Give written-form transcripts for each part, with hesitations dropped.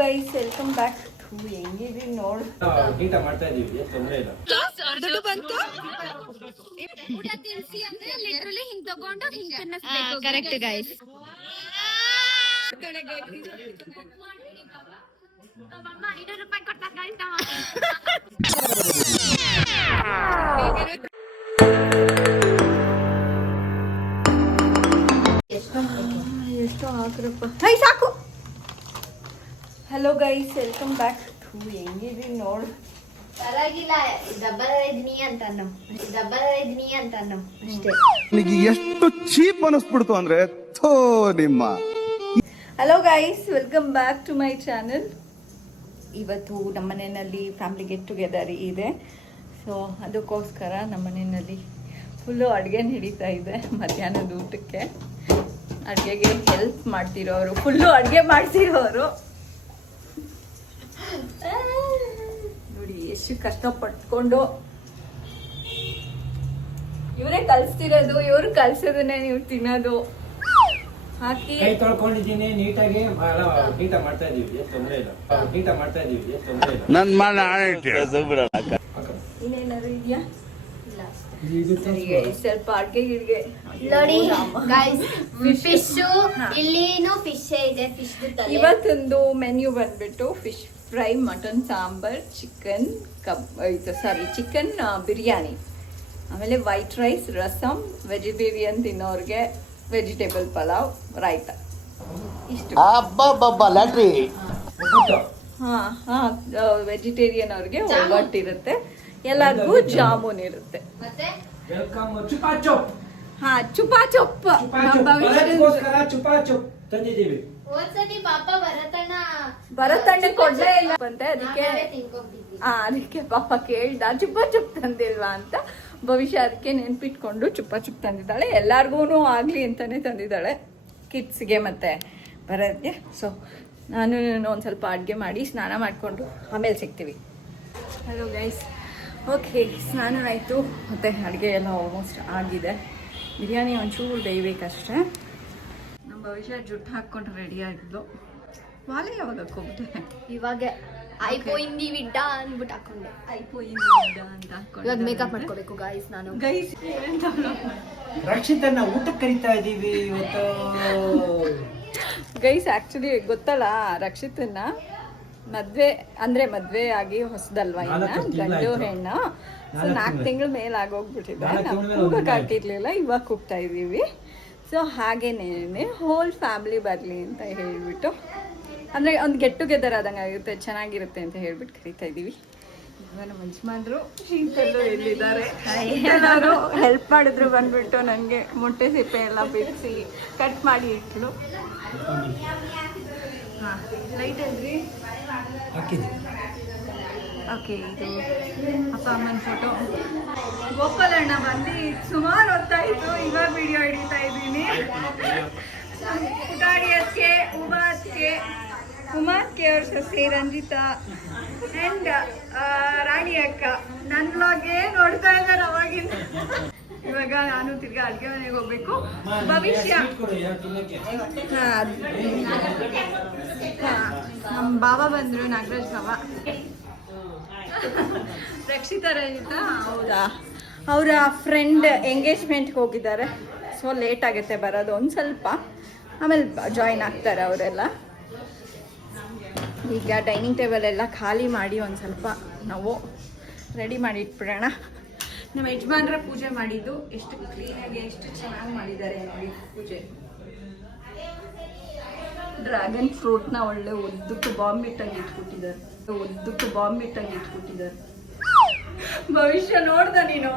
Guys welcome back to ಹೆಂಗಿದೀವಿ ನೋಡ್ ನೀಟ ಮಾಡ್ತಾ ಇದೀವಿ ತೊಂದರೆ ಇಲ್ಲ. ದುಡ್ಡು ಬಂತು ಊಟ ತಿನ್ಸಿ ಅಂದ್ರೆ ಲಿಟರಲಿ ಹಿಂಗ್ ತಗೊಂಡು ಹಿಂಗ್ ತಿನ್ನಿಸ್ಬೇಕು. Correct guys. ನಮ್ಮಮ್ಮ 500 ರೂಪಾಯಿ ಕೊಡ್ತಾರೆ ಗೈಸ್. ಎಷ್ಟು ಹಾಕ್ರಪ್ಪ. ಹೈ ಸಾಕು. Hello guys welcome back to ಹೆಂಗಿದೀವಿ ನೋಡ್. ಪರವಾಗಿಲ್ಲ, ಡಬ್ಬಲ್ ಇದೀನಿ ಅಂತ ಅನ್ನೋ ಅಷ್ಟೇ. ನನಗೆ ಎಷ್ಟು ಚೀಪ್ ಅನಿಸ್ಬಿಡ್ತು ಅಂದ್ರೆ ಥೋ ನಿಮ್ಮ. Hello guys welcome back to my channel. ಇವತ್ತು ನಮ್ಮ ಮನೆಯಲ್ಲಿ ಫ್ಯಾಮಿಲಿ ಗೆಟ್ ಟುಗೆದರ್ ಇದೆ. ಸೊ ಅದಕ್ಕೋಸ್ಕರ ನಮ್ಮ ಮನೆಯಲ್ಲಿ ಫುಲ್ಲು ಅಡುಗೆ ನಡೀತಾ ಇದೆ. ಮಧ್ಯಾಹ್ನದ ಊಟಕ್ಕೆ ಅಡುಗೆಗೆ ಹೆಲ್ಪ್ ಮಾಡ್ತಿರೋರು, ಫುಲ್ಲು ಅಡುಗೆ ಮಾಡ್ತಿರೋರು ನೋಡಿ ಎಷ್ಟು ಕಷ್ಟಪಟ್ಕೊಂಡು ಇವರೇ ಕಲಿಸ್ತಿರೋದು. ಇವ್ರು ಕಲ್ಸೋದನ್ನೇ ನೀವು ತಿನ್ನೋದು. ಹಾಕಿ ಕೈ ತೊಳ್ಕೊಂಡಿದ್ದೀನಿ ನೀಟಾಗಿ ನೀಟ ಮಾಡ್ತಾ ಇದೀವಿ ತೊಂದರೆ ಇಲ್ಲ. ನೀಟ ಮಾಡ್ತಾ ಇದೀವಿ ತೊಂದರೆ ಇಲ್ಲ. ನನ್ ಮಾಡ ಇನ್ನೇನಾದ್ರು ಇದೆಯಾ? ಇದು ಸರಿ guys, ಸ್ವಲ್ಪ ಅಡ್ಗೆ ಗಿಡ್ಗೆ ನೋಡಿ ಗೈಸ್, ಫಿಶ್ ಇಲ್ಲಿನೂ ಫಿಶ್ ಇದೆ. ಫಿಶ್ ಇವತ್ತೊಂದು ಮೆನ್ಯೂ ಬಂದ್ಬಿಟ್ಟು fish fry, mutton sambar, chicken chicken biryani, ಆಮೇಲೆ ವೈಟ್ ರೈಸ್, ರಸಮ್, ವೆಜಿಟೇರಿಯನ್ ತಿನ್ನೋರ್ಗೆ ವೆಜಿಟೇಬಲ್ ಪಲಾವ್, ರಾಯ್ತ. ಇಷ್ಟು. ವೆಜಿಟೇರಿಯನ್ ಅವ್ರಿಗೆ ಒಬ್ಬಟ್ಟಿರುತ್ತೆ, ಎಲ್ಲರಿಗೂ ಜಾಮೂನ್ ಇರುತ್ತೆ. ಮತ್ತೆ ವೆಲ್ಕಮ್ ಚುಪಾ ಚುಪ್. ಚುಪಾ ಚೊಪ್ ಚುಪಾ ಚುಪ್ ತಂದಿದ್ದೀವಿ. ಹೋದ್ಸತಿ ಪಾಪ ಭರತಣ್ಣ ಕೊಡ್ಲೇ ಇಲ್ಲ ಅಂತೆ, ಅದಕ್ಕೆ ತಿನ್ಕೊಂಡ್ಬಿಟ್ಟಿದ್ವಿ. ಅದಕ್ಕೆ ಪಾಪ ಕೇಳ್ದ ಚುಪ್ಪಾ ಚುಪ್ ತಂದಿಲ್ವಾ ಅಂತ. ಭವಿಷ್ಯ ಅದಕ್ಕೆ ನೆನ್ಪಿಟ್ಕೊಂಡು ಚುಪ್ಪಾ ಚುಪ್ ತಂದಿದ್ದಾಳೆ. ಎಲ್ಲಾರ್ಗು ಆಗ್ಲಿ ಅಂತಾನೆ ತಂದಿದ್ದಾಳೆ, ಕಿಡ್ಸ್ಗೆ ಮತ್ತೆ ಬರೋದಕ್ಕೆ. ಸೊ ನಾನು ಒಂದು ಸ್ವಲ್ಪ ಅಡುಗೆ ಮಾಡಿ ಸ್ನಾನ ಮಾಡಿಕೊಂಡು ಆಮೇಲೆ ಸಿಗ್ತೀವಿ. ಹಲೋ ಗೈಸ್, ಓಕೆ ಸ್ನಾನ ಆಯಿತು ಮತ್ತು ಅಡುಗೆ ಎಲ್ಲ ಆಲ್ಮೋಸ್ಟ್ ಆಗಿದೆ. ಬಿರಿಯಾನಿ ಒಂಚೂರು ಬೇಯಬೇಕಷ್ಟೇ. ನಮ್ಮ ಭವಿಷ್ಯ ಜುಟ್ಟು ಹಾಕ್ಕೊಂಡು ರೆಡಿ ಆಗಿದ್ಲು. ವಾಲೆ ಯಾವಾಗ ಹಾಕೋಬಿಟ್ಟೆ? ಇವಾಗ ಐಪೋಯಿಂದಿ ವಿಡ್ಡ ಅಂದ್ಬಿಟ್ಟು ಹಾಕೊಂಡೆ. ಅಂತ ಹಾಕೊಂಡು ಇವಾಗ ಮೇಕಪ್ ಮಾಡ್ಕೋಬೇಕು ಗೈಸ್. ನಾನು ಗೈಸ್ ರಕ್ಷಿತನ್ನ ಊಟಕ್ಕೆ ಕರಿತಾ ಇದೀವಿ ಇವತ್ತು. ಗೈಸ್ ಆಕ್ಚುಲಿ ಗೊತ್ತಲ್ಲ, ರಕ್ಷಿತನ್ನ ಮದ್ವೆ ಆಗಿ ಹೊಸದಲ್ವಾ, ಇನ್ನ ಗಂಡು ಹೆಣ್ಣು. ಸೊ 4 ತಿಂಗಳ ಮೇಲೆ ಆಗೋಗ್ಬಿಟ್ಟಿದೆ. ನಾವು ಕೂಗಕ್ಕೆ ಆಗ್ತಿರ್ಲಿಲ್ಲ, ಇವಾಗ ಕೂಗ್ತಾ ಇದ್ದೀವಿ. ಸೊ ಹಾಗೇನೇ ಹೋಲ್ ಫ್ಯಾಮಿಲಿ ಬರಲಿ ಅಂತ ಹೇಳ್ಬಿಟ್ಟು, ಅಂದರೆ ಒಂದು ಗೆಟ್ ಟುಗೆದರ್ ಆದಂಗೆ ಆಗುತ್ತೆ, ಚೆನ್ನಾಗಿರುತ್ತೆ ಅಂತ ಹೇಳ್ಬಿಟ್ಟು ಕರಿತಾ ಇದ್ದೀವಿ. ಇವಾಗ ನಮ್ಮ ಯಜಮಾನ್ರು ಶೀತಲ್ಲೂ ಎಲ್ಲಿದ್ದಾರೆ, ಎಲ್ಲರೂ ಹೆಲ್ಪ್ ಮಾಡಿದ್ರು. ಬಂದ್ಬಿಟ್ಟು ನನಗೆ ಮೊಟ್ಟೆ ಸಿಪ್ಪೆ ಎಲ್ಲ ಬಿಡಿಸಿ ಕಟ್ ಮಾಡಿ ಇಟ್ಲು. ಹಾಂ ಲೈಟ್ ಅಲ್ರಿ ಓಕೆ. ಇದು ಅಪ್ಪ ಅಮ್ಮನ ಫೋಟೋ. ಗೋಪಾಲಣ್ಣ ಬಂದು ಸುಮಾರು ಹೊತ್ತಾಯಿತು, ಇವಾಗ ವಿಡಿಯೋ ಹಿಡಿತಾ ಇದ್ದೀನಿ. ಪುಟಾಣಿ ಅಕ್ಕೆ, ಉಮಾಕ್ಕೆ ಅವ್ರ ಸೊಸೆ ರಂಜಿತಾ ಆ್ಯಂಡ್ ರಾಣಿ ಅಕ್ಕ ನನ್ನ ವ್ಲಾಗ್ಗೆ ನೋಡ್ತಾ ಇದ್ದಾರೆ ಅವಾಗಿಂದ. ಇವಾಗ ನಾನು ತಿರ್ಗಾ ಅಡುಗೆ ಮನೆಗೆ ಹೋಗ್ಬೇಕು. ಭವಿಷ್ಯ ನಮ್ಮ ಬಾಬಾ ಬಂದರು, ನಾಗರಾಜ್ ಬಾಬಾ. ರಕ್ಷಿತಾ ರಂಜಿತಾ ಹೌದಾ, ಅವರ ಫ್ರೆಂಡ್ ಎಂಗೇಜ್ಮೆಂಟ್ಗೆ ಹೋಗಿದ್ದಾರೆ. ಸೊ ಲೇಟ್ ಆಗುತ್ತೆ ಬರೋದು ಒಂದು ಸ್ವಲ್ಪ, ಆಮೇಲೆ ಜಾಯಿನ್ ಆಗ್ತಾರೆ ಅವರೆಲ್ಲ. ಈಗ ಡೈನಿಂಗ್ ಟೇಬಲ್ ಎಲ್ಲ ಖಾಲಿ ಮಾಡಿ ಒಂದು ಸ್ವಲ್ಪ ನಾವು ರೆಡಿ ಮಾಡಿ ಇಟ್ಬಿಡೋಣ. ನಮ್ಮ ಯಜಮಾನ್ರ ಪೂಜೆ ಮಾಡಿದ್ದು ಎಷ್ಟು ಕ್ಲೀನಾಗಿ ಎಷ್ಟು ಚೆನ್ನಾಗಿ ಮಾಡಿದ್ದಾರೆ ನೋಡಿ ಪೂಜೆ. ಡ್ರ್ಯಾಗನ್ ಫ್ರೂಟ್ನ ಒಳ್ಳೆ ಉದ್ದಕ್ಕೂ ಬಾಂಬ್ ಇಟ್ಟಂಗೆ ಇಟ್ಬಿಟ್ಟಿದ್ದಾರೆ. ಭವಿಷ್ಯ ನೋಡ್ದ ನೀನು,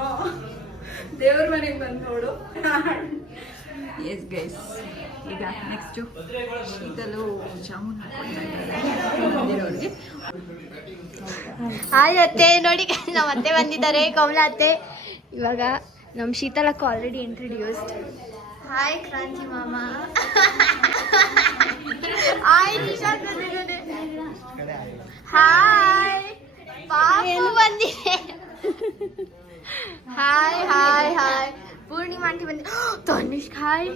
ದೇವ್ರ ಮನೆಗೆ ಬಂದು ನೋಡು. ಎಸ್ ಗೈಸ್, ಈಗ ನೆಕ್ಸ್ಟು ಶೀತಲು ಜಾಮೂನ್ ಹಾಕೊಳ್ತಾ ಇದ್ದಾರೆ. ಹಾಯ್ ಅತ್ತೆ, ನೋಡಿ ನಮ್ಮ ಅತ್ತೆ ಬಂದಿದ್ದಾರೆ, ಕಮಲಾ ಅತ್ತೆ. ಇವಾಗ ನಮ್ಮ ಶೀತಲಕ್ಕ ಆಲ್ರೆಡಿ ಇಂಟ್ರೊಡ್ಯೂಸ್ಡ್. ಹಾಯ್ ಕ್ರಾಂತಿ ಮಾಮ. ಹಾಯ್ ನಿಶಾಂತ್. ಹಾಯ್ ಪಾಪು ಬಂದಿದೆ. Hi hi hi. Purnima aunty ಬಂದಿದೆ. ತನಿಷ್ಕ್ ಹಾಯ್.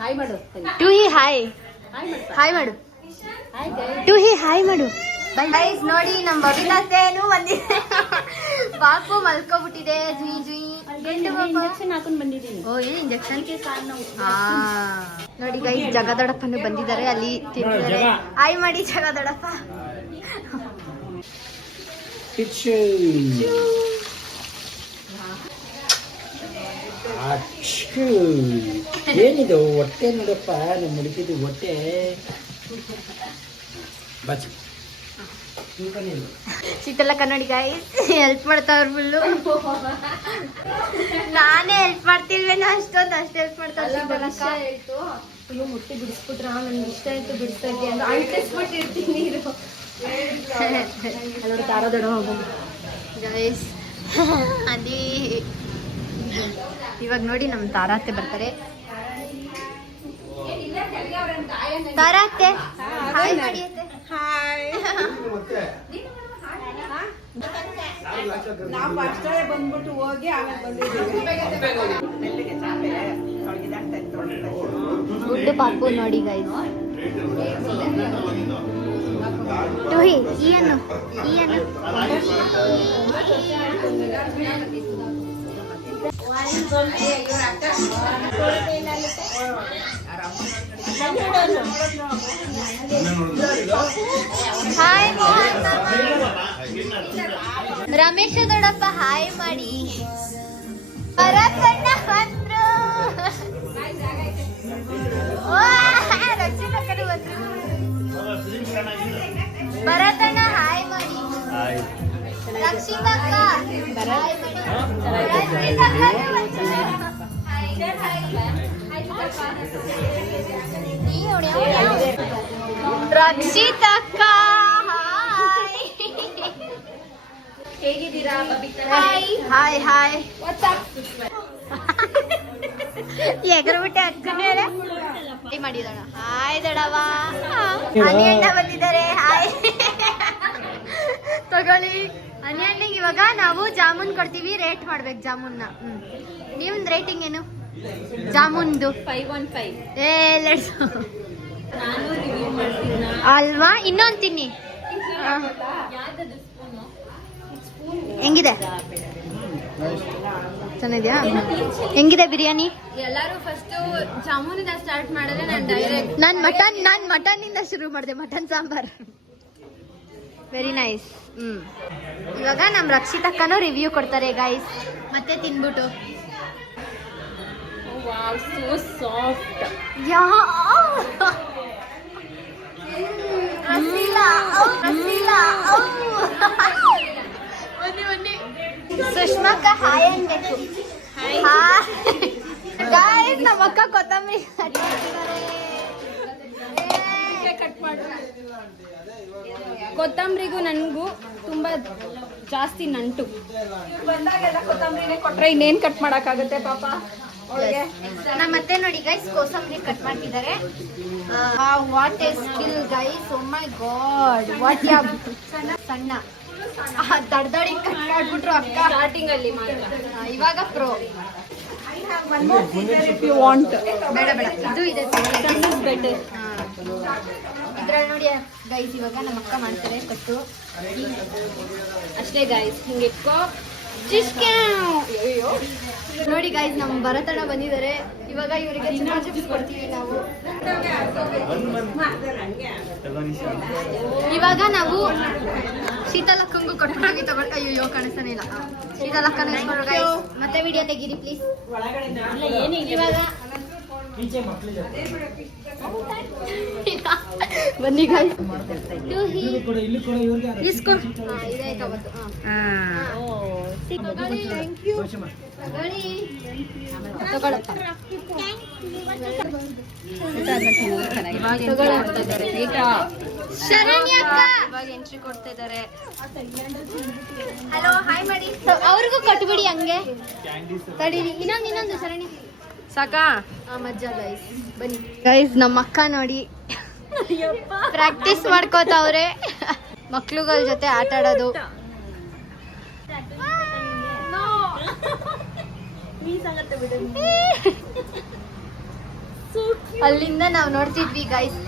ಹಾಯ್ ಮಾಡು. ಟು ಹಿ ಹಾಯ್. ಹಾಯ್ ಮಾಡು. ಟು ಹಾಯ್ ಮಾಡು ಗೈಸ್ ನೋಡಿ ನಮ್ಮ ಬಬಿತಾತೇನು ಬಂದಿದೆ. ಪಾಪು ಮಲ್ಕೊಬಿಟ್ಟಿದೆ. ಜುಯಿ ಜುಯಿ ಇಂಜೆಕ್ಷನ್ ಹಾಕೊಂಡು ಬಂದಿದ್ದೀನಿ. ಓ ಏನು ಇಂಜೆಕ್ಷನ್? ನೋಡಿ ಗೈಸ್ ಜಗದೊಡಪ್ಪನು ಬಂದಿದ್ದಾರೆ, ಅಲ್ಲಿ ತಿಂತಿದ್ದಾರೆ. ಹಾಯ್ ಮಾಡಿ ಜಗದೊಡಪ್ಪ. ಏನಿದು ಹೊಟ್ಟೆ ನೋಡಪ್ಪ, ನಮ್ಮ ಹುಡುಗಿದು ಹೊಟ್ಟೆ ಬಾಚಿ. ಶೀತಲ ಕನ್ನಡಿ ಗೈಸ್ ಹೆಲ್ಪ್ ಮಾಡ್ತಾವ್ರ ಫುಲ್ಲು. ನಾನೇ ಹೆಲ್ಪ್ ಮಾಡ್ತಿಲ್ವೇನೋ ಅಷ್ಟೊಂದು ಅಷ್ಟು ಹೆಲ್ಪ್ ಮಾಡ್ತಾವ್ರ. ಅಯ್ಯೋ ಮುಟ್ಟಿ ಬಿಡಿಸ್ಬಿಟ್ರ ನನ್ಗೆ ಇಷ್ಟ ಆಯ್ತು ಬಿಡಿಸೋಕೆ ಅಂತ ಅಂಟಿಸ್ಬಿಟ್ಟಿರ್ತೀನಿ ನೀರು. ಅಲ್ಲೊಂದು ತಾರ ದೊಡ್ಡ ಹೋಗೋದು ಗೈಸ್ ಅದೇ ಇವಾಗ ನೋಡಿ ನಮ್ಮ ತಾರಾತ್ತೆ ಬರ್ತಾರೆ. ತಾರಾತ್ತೆ ಹಾಯ್ ಮಾಡಿ ಅತ್ತೆ. ಗುಡ್ಡು ಪಾಪು ನೋಡಿ ಗೈಸ್. ಟೋಹಿ ಏನು ಹಾಯ್ ರಮೇಶ ದೊಡ್ಡಪ್ಪ ಹಾಯ್ ಮಾಡಿ. ಭರತಣ್ಣ ಬಂದ್ರು. ರಕ್ಷಣಕರು ಬಂದ್ರು. ಭರತಣ್ಣ ಹಾಯ್ ಮಾಡಿ. ರಕ್ಷಿತಕ್ಕ ಹಾಯ್ ಮಾಡಿ. ರಕ್ಷಿತಕ್ಕ ಹೇಗಿದ್ದೀರಾ ಬಬಿತಾ? ಹಾಯ್ ಹಾಯ್ ಎಗರ್ಬಿಟ್ಟೆ ಅಕ್ಕ ಮಾಡಿದಣ. ಹಾಯ್ ದಡವ ಅಣ್ಣ ಬಂದಿದ್ದಾರೆ. ಹಾಯ್ ತಗೊಳ್ಳಿ ಅಣ್ಣನಿಗೆ. ಇವಾಗ ನಾವು ಜಾಮೂನ್ ಕೊಡ್ತೀವಿ, ರೇಟ್ ಮಾಡ್ಬೇಕು ಜಾಮೂನ್ನ. ನಿಮ್ದು ರೇಟಿಂಗ್ ಏನು ಜಾಮೂನ್ದು? 515. ಲೆಟ್ಸ್ ನಾನು ರಿವ್ಯೂ ಮಾಡ್ತೀನಿ ಅಲ್ವಾ. ಇನ್ನೊಂದು ತಿನ್ನಿ. ಹೆಂಗಿದೆ? ಚೆನ್ನಾಗಿದ್ಯಾ? ಹೆಂಗಿದೆ ಬಿರಿಯಾನಿ? ಎಲ್ಲರೂ ಫಸ್ಟ್ ಜಾಮೂನಿಂದ ಸ್ಟಾರ್ಟ್ ಮಾಡಿದ್ರೆ ನಾನು ಡೈರೆಕ್ಟ್ ನಾನ್ ಮಟನ್ ಇಂದ ಶುರು ಮಾಡಿದೆ. Mutton sambar very nice. ಇವಾಗ ನಮ್ ರಕ್ಷಿತಕ್ಕನೂ ರಿವ್ಯೂ ಕೊಡ್ತಾರೆ ಗೈಸ್, ಮತ್ತೆ ತಿನ್ಬಿಟ್ಟು. Wow so soft. ಸುಷ್ಮಕ್ಕ ಹಾಯ್ ಅನ್ಬೇಕು. ಗೈಸ್ ನಮ್ಮ ಅಕ್ಕ ಕೊತ್ತಂಬರಿ ಕಟ್ ಮಾಡು. ಕೊತ್ತಂಬರಿಗೂ ನನಗೂ ತುಂಬಾ ಜಾಸ್ತಿ ನಂಟು. ಬಂದಾಗೆಲ್ಲ ಕೊತ್ತಂಬರಿನೇ ಕೊಟ್ರೆ ಇನ್ನೇನ್ ಕಟ್ ಮಾಡಕ್ಕಾಗತ್ತೆ ಪಾಪ ಅವಳಿಗೆ. ನಮ್ಮ ಮತ್ತೆ ನೋಡಿ ಗೈಸ್ ಕೋಸಂಬರಿ ಕಟ್ ಮಾಡ್ತಿದ್ದಾರೆ. What is skill guys. Oh my god what ಯಾ ಸಣ್ಣ ದಡ್ದಡಿ ಕಟ್ ಮಾಡ್ಬಿಟ್ರು ಅಕ್ಕ ಸ್ಟಾರ್ಟಿಂಗ್ ಅಲ್ಲಿ ಮಾತ್ರ. ಇವಾಗ ಪ್ರೋ. ಬೇಡ ಬೇಡ ಇದು ಇದೆ ಬೆಟರ್. ಇದ್ರಲ್ಲಿ ನೋಡಿ ಗೈಸ್ ಇವಾಗ ನಮ್ಮ ಅಕ್ಕ ಮಾಡ್ತಾರೆ ಕಟ್ಟು. ಅಷ್ಟೇ ಗೈಸ್, ಹಿಂಗೆ ಇಟ್ಕೋ. ನೋಡಿ ಗೈಸ್ ನಮ್ಮ ಭರತಣ್ಣ ಬಂದಿದ್ದಾರೆ. ಇವಾಗ ಇವರಿಗೆ ಚಿಪ್ಸ್ ಕೊಡ್ತೀವಿ ನಾವು. ಇವಾಗ ನಾವು ಶೀತಲಕ್ಕಂಗೂ ಕೊಟ್ಟಾಗಿ ತಗೊಂಡು. ಅಯ್ಯೋ ಕಾಣಿಸ್ತಾನೆ ಇಲ್ಲ. ಶೀತಲಕ್ಕನ ಇಸ್ಕೊಂಡು ಗೈಸ್. ಮತ್ತೆ ವಿಡಿಯೋ ತೆಗೀರಿ ಪ್ಲೀಸ್. ಇವಾಗ ಬನ್ನಿ ಗೈಸ್. ಇಸ್ಕೊ. ಇದೇ ತಗೋದು. Thank you. ತಗೊಳಪ್ಪ. ಶರಣ್ಯ ಅಕ್ಕ ಇವಾಗ ಎಂಟ್ರಿ ಕೊಡ್ತಾ ಇದ್ದಾರೆ. ಹಲೋ ಹಾಯ್ ಮಾಡಿ. ಅವ್ರಿಗೂ ಕಟ್ಬಿಡಿ ಹಂಗೆ. ತಡೀರಿ ಇನ್ನೊಂದು ಶರಣ್ಯ ಸಾಕಾ? ಮಜ್ಜಾ ಗೈಸ್. ಬನ್ನಿ ಗೈಸ್ ನಮ್ಮ ಅಕ್ಕ ನೋಡಿ ಪ್ರಾಕ್ಟೀಸ್ ಮಾಡ್ಕೋತಾವ್ರೆ ಮಕ್ಳುಗಳ ಜೊತೆ ಆಟ ಆಡೋದು. ಅಲ್ಲಿಂದ ನಾವು ನೋಡ್ತಿದ್ವಿ ಗೈಸ್.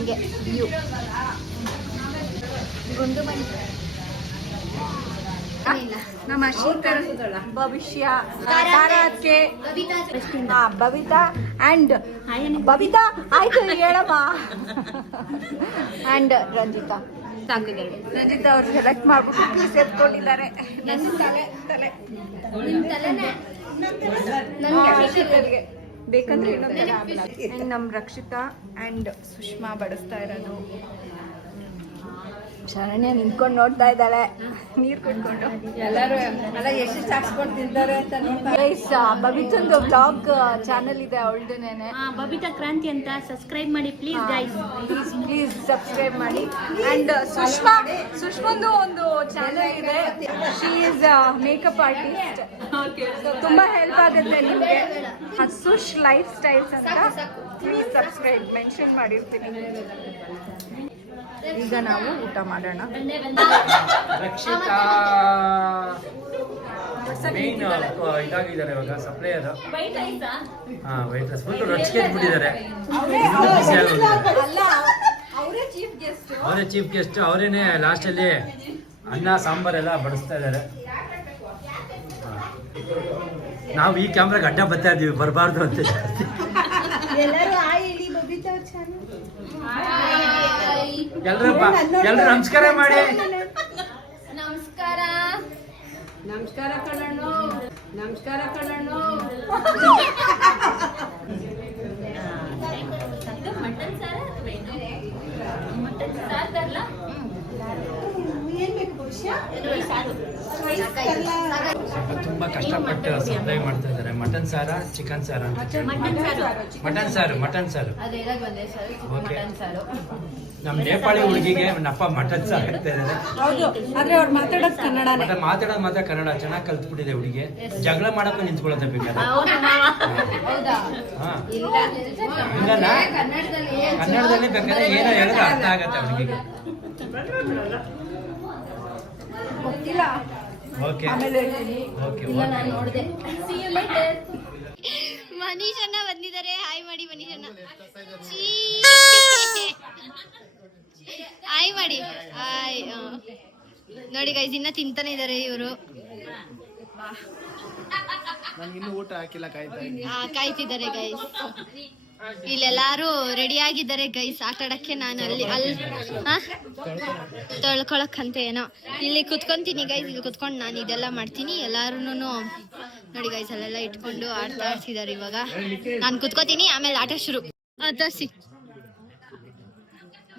ಹಿಂಗೆ ವ್ಯೂ ಗುಂಡು ಮನೆ ನಮ್ಮ ಶೀತಲ್ ಭವಿಷ್ಯ ತಾರಕ್ಕೆ ಬಬಿತಾ ಅಂಡ್ ಬಬಿತಾ ಆಯ್ತು ಹೇಳಮ್ಮ ಅಂಡ್ ರಂಜಿತಾ ರಂಜಿತಾ ಅವ್ರು ಸೆಲೆಕ್ಟ್ ಮಾಡ್ಬಿಟ್ಟು ಪೀಸ್ ಎತ್ಕೊಂಡಿದ್ದಾರೆ. ಬೇಕಂದ್ರೆ ನಮ್ಮ ರಕ್ಷಿತಾ ಅಂಡ್ ಸುಷ್ಮಾ ಬಡಿಸ್ತಾ ಇರೋದು. ಶರಣ್ಯ ನಿಂತ್ಕೊಂಡು ನೋಡ್ತಾ ಇದ್ದಾಳೆ ನೀರು ಕುಡ್ಕೊಂಡು. ಎಲ್ಲರೂ ಅಲ್ಲ ಎಷ್ಟು ಸಾಕ್ಸ್ಕೊಂಡು ತಿಂತಾರೆ ಅಂತ ನೋಡ್ತಾ. ಬಬಿತಂದು ಬ್ಲಾಗ್ ಚಾನಲ್ ಇದೆ ಅವಳದೇನೆ, ಬಬಿತಾ ಕ್ರಾಂತಿ ಅಂತ. ಸಬ್ಸ್ಕ್ರೈಬ್ ಮಾಡಿ ಪ್ಲೀಸ್ ಗೈಸ್, ಪ್ಲೀಸ್ ಸಬ್ಸ್ಕ್ರೈಬ್ ಮಾಡಿ. ಅಂಡ್ ಸುಷ್ಮಂದು ಒಂದು ಚಾನಲ್ ಇದೆ, ಶಿ ಈಸ್ ಮೇಕಪ್ ಆರ್ಟಿಸ್ಟ್. ತುಂಬಾ ಹೆಲ್ಪ್ ಆಗುತ್ತೆ ನಿಮಗೆ. ಸುಶ್ ಲೈಫ್ ಸ್ಟೈಲ್ಸ್ ಅಂತ ಪ್ಲೀಸ್ ಸಬ್ಸ್ಕ್ರೈಬ್, ಮೆನ್ಷನ್ ಮಾಡಿರ್ತೀನಿ. ಈಗ ನಾವು ಊಟ ಮಾಡೋಣ. ರಕ್ಷಿತಾ ಮೇನ್ ಇದಾಗಿದ್ದಾರೆ ಇವಾಗ ಸಪ್ಲೈಯರ್. ವೈಟ್ ರೈಸ್ ಫುಲ್ ರೊಚ್ಚಿಗೆ ಬಿಟ್ಟಿದ್ದಾರೆ. ಅವರೇ ಚೀಫ್ ಗೆಸ್ಟ್, ಅವರೇನೆ ಲಾಸ್ಟಲ್ಲಿ ಅನ್ನ ಸಾಂಬಾರೆಲ್ಲ ಬಡಿಸ್ತಾ ಇದ್ದಾರೆ. ನಾವು ಈ ಕ್ಯಾಮ್ರಾಗೆ ಅಡ್ಡ ಬರ್ತಾ ಇದೀವಿ, ಬರಬಾರ್ದು ಅಂತ. ಎಲ್ಲರೂ ನಮಸ್ಕಾರ ಮಾಡಿ. ನಮಸ್ಕಾರ ನಮಸ್ಕಾರ ಕಣಣ್ಣು, ನಮಸ್ಕಾರ ಕಣಣ್ಣು. ಮಟನ್ ಸಾರ ತರಲ್ಲ. ತುಂಬಾ ಕಷ್ಟಪಟ್ಟು ಸಪ್ಲೈ ಮಾಡ್ತಾ ಇದ್ದಾರೆ. ಮಟನ್ ಸಾರ, ಚಿಕನ್ ಸಾರ ಅಂತ. ಮಟನ್ ಸಾರು. ಓಕೆ, ನಮ್ಮ ನೇಪಾಳಿ ಹುಡುಗಿಗೆ ನಪ್ಪ ಮಟನ್ ಸಾರು ಆಗ್ತಾ ಇದ್ದಾರೆ. ಆದ್ರೆ ಅವ್ರು ಮಾತಾಡೋದು ಕನ್ನಡ. ಮಾತಾಡೋದು ಕನ್ನಡ ಚೆನ್ನಾಗಿ ಕಲ್ತ್ಬಿಟ್ಟಿದೆ ಹುಡುಗಿ. ಜಗಳ ಮಾಡಕ್ಕೂ ನಿಂತ್ಕೊಳ್ಳೋದ ಬೇಕಾದ್ರೆ. ಕನ್ನಡದಲ್ಲಿ ಬೇಕಾದ್ರೆ ಏನೋ ಹೇಳಿದ್ರೆ ಅರ್ಥ ಆಗತ್ತೆ ಹುಡುಗಿಗೆ. ಗೊತ್ತಿಲ್ಲ, ಓಕೆ ಆಮೇಲೆ ಓಕೆ. ನೋಡಿದೆ. ಮನೀಷಣ್ಣ ಬಂದಿದ್ದಾರೆ. ಹಾಯ್ ಮಾಡಿ ಮನೀಷಣ್ಣ. ಹಾಯ್ ಮಾಡಿ. ಹಾಯ್. ನೋಡಿ ಗೈಸ್, ಇನ್ನ ತಿಂತಾನೆ ಇದಾರೆ ಇವರು. ಊಟ ಹಾಕಿಲ್ಲ, ಕಾಯ್ತಿದ್ದಾರೆ ಗೈಸ್. ಇಲ್ಲೆಲ್ಲಾರು ರೆಡಿ ಆಗಿದ್ದಾರೆ ಗೈಸ್ ಆಟಾಡಕ್ಕೆ. ನಾನು ಅಲ್ಲಿ ತೊಳ್ಕೊಳಕ್ಕಂತ ಏನೋ ಇಲ್ಲಿ ಕುತ್ಕೊಂತೀನಿ ಗೈಸ್. ಇಲ್ಲಿ ಕುತ್ಕೊಂಡು ನಾನು ಇದೆಲ್ಲ ಮಾಡ್ತೀನಿ. ಎಲ್ಲಾರು ನೋಡಿ ಗೈಸ್ ಅಲ್ಲೆಲ್ಲ ಇಟ್ಕೊಂಡು ಆಡ್ತಾ ಆಡ್ತಿದ್ದಾರೆ. ಇವಾಗ ನಾನು ಕುತ್ಕೋತೀನಿ, ಆಮೇಲೆ ಆಟ ಶುರು. ತರ್ಸಿ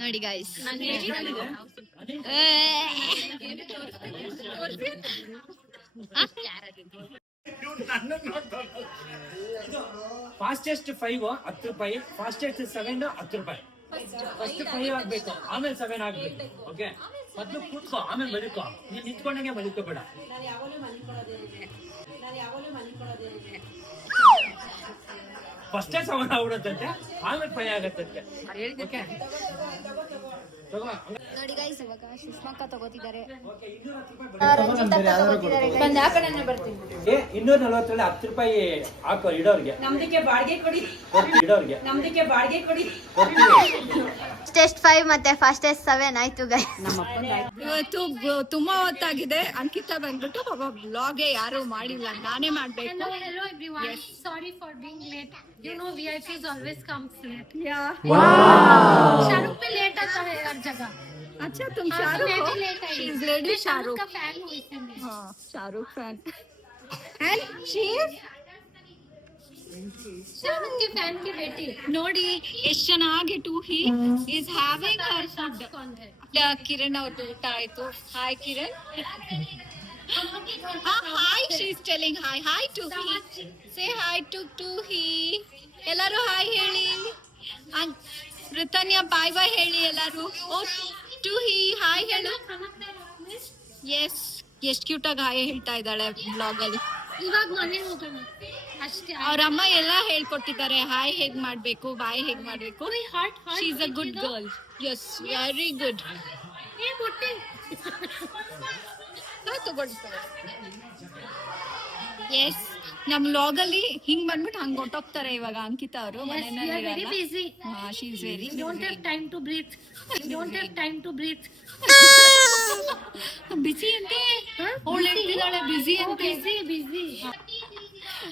ನೋಡಿ ಗೈಸ್. ಫಾಸ್ಟೆಸ್ಟ್ 5 10 ರೂಪಾಯಿ, ಫಾಸ್ಟೆಸ್ಟ್ 7 10 ರೂಪಾಯಿ. ಫಸ್ಟ್ 5 ಆಗ್ಬೇಕು, ಆಮೇಲೆ 7 ಆಗ್ಬೇಕು. ಓಕೆ, ಮೊದ್ಲು ಕೂತ್ಕೋ, ಆಮೇಲೆ ಮಲಿಕೋ. ನೀನ್ ನಿಂತ್ಕೊಂಡಂಗೆ ಮಲಿಕೋಬೇಡ. ಫಸ್ಟೇ 7 ಆಗ್ಬಿಡುತ್ತಂತೆ, ಆಮೇಲೆ 5 ಆಗತ್ತಂತೆ. ಓಕೆ, ನೋಡಿ ಗೈಸ್ ಇವಾಗ ಸುಷ್ಮಕ್ಕ ತಗೋತಿದ್ದಾರೆ. 240 10 ರೂಪಾಯಿ ಹಾಕೋ ಇಡೋರ್ಗೆ. ನಮ್ದಕ್ಕೆ ಬಾಡಿಗೆ ಕೊಡಿ, ಇಡೋರ್ಗೆ ನಮ್ದಕ್ಕೆ ಬಾಡಿಗೆ ಕೊಡಿ. ಫಾಸ್ಟೆಸ್ಟ್ 5 ಮತ್ತೆ ಫಾಸ್ಟೆಸ್ಟ್ 7 ಆಯ್ತು ಗೈಸ್. ಇವತ್ತು ತುಂಬಾ ಹೊತ್ತಾಗಿದೆ. ಅಂಕಿತಾ ಬಂದ್ಬಿಟ್ಟು ಪಾಪ ಬ್ಲಾಗೆ ಯಾರು ಮಾಡಿಲ್ಲ, ನಾನೇ ಮಾಡ್ಬೇಕು. Hello everyone. Yes. Sorry for being late. You know VIPs always comes late. Shahrukh पे लेट आता है हर जगह. अच्छा, तुम शाहरुख मैं हो? भी लेट आई. She is lady Shahrukh Shahrukh. का फैन हूँ इसलिए. हाँ, Shahrukh fan. And she is Shahrukh के फैन की बेटी. ನೋಡಿ ಎಷ್ಟು ಚೆನ್ನಾಗಿ ಟು ಹಿ is having her food. कौन है? ಕಿರಣ್ ಅವ್ರದ್ದು ಊಟ ಆಯ್ತು. Hi Kiran. Hi, she is telling hi. Hi to he. Say hi to he. ಎಲ್ಲರೂ ಹಾಯ್ ಹೇಳಿ. ಋತನ್ಯ ಬಾಯ್ ಬಾಯ್ ಹೇಳಿ ಎಲ್ಲರೂ. ಓ ಟು ಹಿ ಹಾಯ್ ಹೇಳು. ಎಸ್, ಎಷ್ಟು ಕ್ಯೂಟಾಗಿ ಹಾಯ್ ಹೇಳ್ತಾ ಇದ್ದಾಳೆ ಬ್ಲಾಗ್ ಅಲ್ಲಿ. ಇವಾಗ ಮನೆ ಹೋಗೋಣ ಅಷ್ಟೇ. ಅವ್ರ ಅಮ್ಮ ಎಲ್ಲ ಹೇಳ್ಕೊಟ್ಟಿದ್ದಾರೆ, ಹಾಯ್ ಹೇಗ್ ಮಾಡ್ಬೇಕು, ಬಾಯ್ ಹೇಗ್ ಮಾಡ್ಬೇಕು. She is a good girl. Yes, very good. ತಗೊಳ್ತಾರೆ. ಎಸ್ ನಮ್ ಲಾಗಲ್ಲಿ ಹಿಂಗ್ ಬಂದ್ಬಿಟ್ಟು ಹಂಗ್ ಹೊಟ್ಟೋಗ್ತಾರೆ ಇವಾಗ ಅಂಕಿತಾ ಅವರು very busy she is very don't have time to breathe don't have time to breathe busy ಅಂತೆ ಅವಳು ಹೇಳ್ತಿದ್ದಾಳೆ ಬಿಸಿ ಅಂತೆ ಬಿಸಿ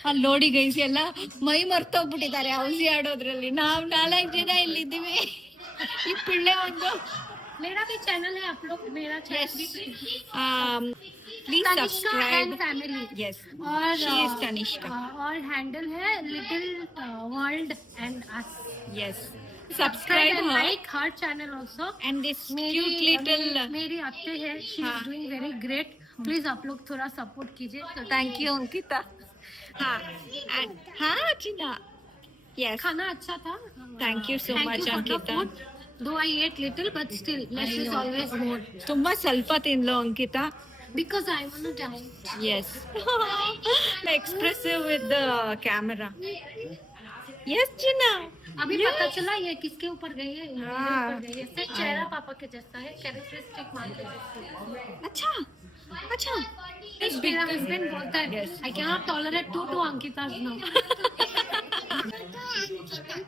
ಅಲ್ಲಿ ನೋಡಿ ಗೈಸ್ ಎಲ್ಲ ಮೈ ಮರ್ತೋಗ್ಬಿಟ್ಟಿದ್ದಾರೆ ಔಷಧಿ ಆಡೋದ್ರಲ್ಲಿ ನಾವ್ 4 ಜನ ಇಲ್ಲಿದ್ದೀವಿ ಈ ಪಿಳ್ಳೆ ಒಂದು मेरा भी चैनल है आप लोग मेरा चैनल भी please Tanishka subscribe and family yes और शी इज तनिष्का और हैंडल है little world and us yes subscribe and her like her channel also and this cute little मेरी अत्ते है she is doing very great please आप लोग थोड़ा सपोर्ट कीजिए thank you अंकिता हाँ and हाँ चिना yes खाना अच्छा था thank you so much Ankita though I ate little but still less is always more ತುಂಬಾ ಸ್ವಲ್ಪ ತಿನ್ಲು Ankita because I want to die yes expressive with the camera yes चिना अभी पता चला ये किसके ऊपर गई है ऊपर गई है सिर्फ चेहरा पापा के जैसा है कैरेक्टरिस्टिक मानते हैं अच्छा अच्छा मेरा हस्बैंड बोलता है I can not tolerate two अंकिता's now